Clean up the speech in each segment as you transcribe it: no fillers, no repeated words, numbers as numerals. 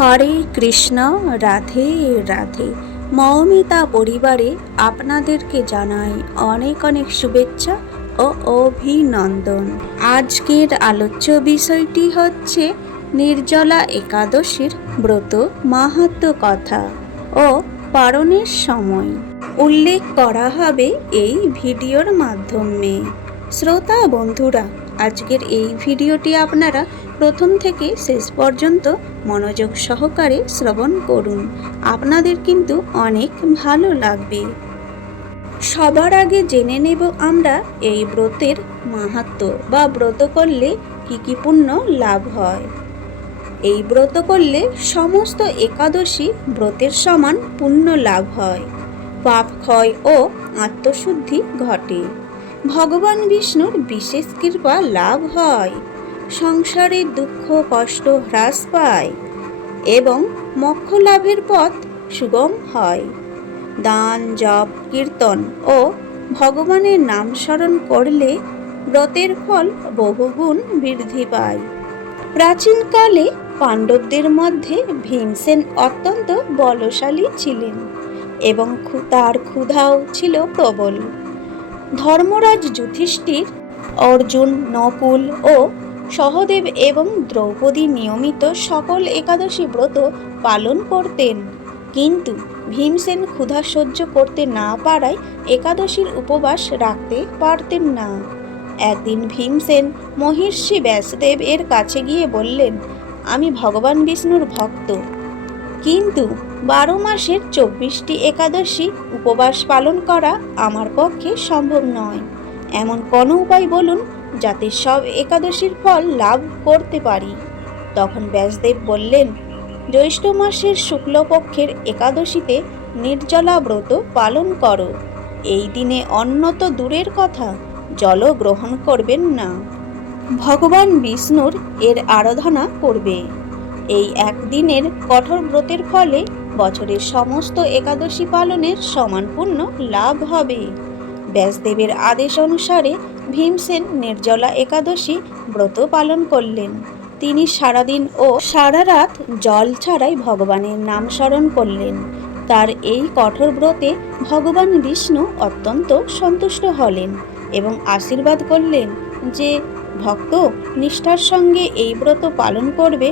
হরে কৃষ্ণ, রাধে রাধে। মৌমিতা পরিবারে আপনাদেরকে জানাই অনেক অনেক শুভেচ্ছা ও অভিনন্দন। আজকের আলোচ্য বিষয়টি হচ্ছে নির্জলা একাদশীর ব্রত মাহাত্ম্য কথা ও পালনের সময় উল্লেখ করা হবে এই ভিডিওর মাধ্যমে। শ্রোতা বন্ধুরা, আজকের এই ভিডিওটি আপনারা প্রথম থেকে শেষ পর্যন্ত মনোযোগ সহকারে শ্রবণ করুন, আপনাদের কিন্তু অনেক ভালো লাগবে। সবার আগে জেনে নেব আমরা এই ব্রতের মাহাত্ম্য বা ব্রত করলে কি কি পুণ্য লাভ হয়। এই ব্রত করলে সমস্ত একাদশী ব্রতের সমান পুণ্য লাভ হয়, পাপ ক্ষয় ও আত্মশুদ্ধি ঘটে, ভগবান বিষ্ণুর বিশেষ কৃপা লাভ হয়, সংসারের দুঃখ কষ্ট হ্রাস পায় এবং মোক্ষ লাভের পথ সুগম হয়। দান জপ কীর্তন ও ভগবানের নাম স্মরণ করলে ব্রতের ফল বহুগুণ বৃদ্ধি পায়। প্রাচীনকালে পাণ্ডবদের মধ্যে ভীমসেন অত্যন্ত বলশালী ছিলেন এবং তার ক্ষুধাও ছিল প্রবল। ধর্মরাজ যুধিষ্ঠির, অর্জুন, নকুল ও সহদেব এবং দ্রৌপদী নিয়মিত সকল একাদশী ব্রত পালন করতেন, কিন্তু ভীমসেন ক্ষুধা সহ্য করতে না পারায় একাদশীর উপবাস রাখতে পারতেন না। একদিন ভীমসেন মহর্ষি ব্যাসদেব এর কাছে গিয়ে বললেন, আমি ভগবান বিষ্ণুর ভক্ত, কিন্তু 12 মাসের 24টি একাদশী উপবাস পালন করা আমার পক্ষে সম্ভব নয়। এমন কোনো উপায় বলুন যাতে সব একাদশীর ফল লাভ করতে পারি। তখন ব্যাসদেব বললেন, জ্যৈষ্ঠ মাসের শুক্লপক্ষের একাদশীতে নির্জলা ব্রত পালন করো। এই দিনে অন্ন তো দূরের কথা, জলও গ্রহণ করবেন না। ভগবান বিষ্ণুর এর আরাধনা করবে। এই একদিনের কঠোর ব্রতের ফলে বছরের সমস্ত একাদশী পালনের সমান পুণ্য লাভ হবে। ব্যাসদেবের আদেশ অনুসারে ভীমসেন নির্জলা একাদশী ব্রত পালন করলেন। তিনি সারাদিন ও সারা রাত জল ছাড়াই ভগবানের নাম স্মরণ করলেন। তার এই কঠোর ব্রতে ভগবান বিষ্ণু অত্যন্ত সন্তুষ্ট হলেন এবং আশীর্বাদ করলেন যে ভক্ত নিষ্ঠার সঙ্গে এই ব্রত পালন করবে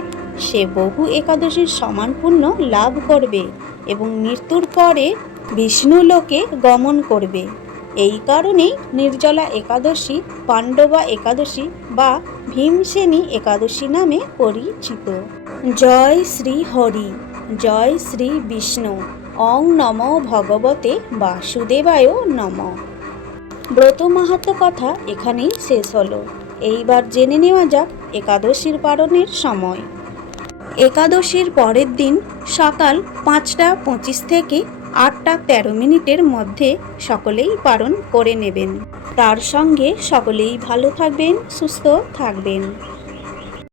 সে বহু একাদশীর সমান পুণ্য লাভ করবে এবং মৃত্যুর পরে বিষ্ণু লোকে গমন করবে। এই কারণেই নির্জলা একাদশী পাণ্ডবা একাদশী বা ভীমসেনী একাদশী নামে পরিচিত। জয় শ্রী হরি, জয় শ্রী বিষ্ণু। ওং নমো ভগবতে বাসুদেবায় নমঃ। ব্রত মাহাত্ম্য কথা এখানেই শেষ হলো। এইবার জেনে নেওয়া যাক একাদশীর পালনের সময়। একাদশীর পরের দিন সকাল 5টা 25 থেকে 8টা 13 মধ্যে সকলেই পালন করে নেবেন। তার সঙ্গে সকলেই ভালো থাকবেন, সুস্থ থাকবেন।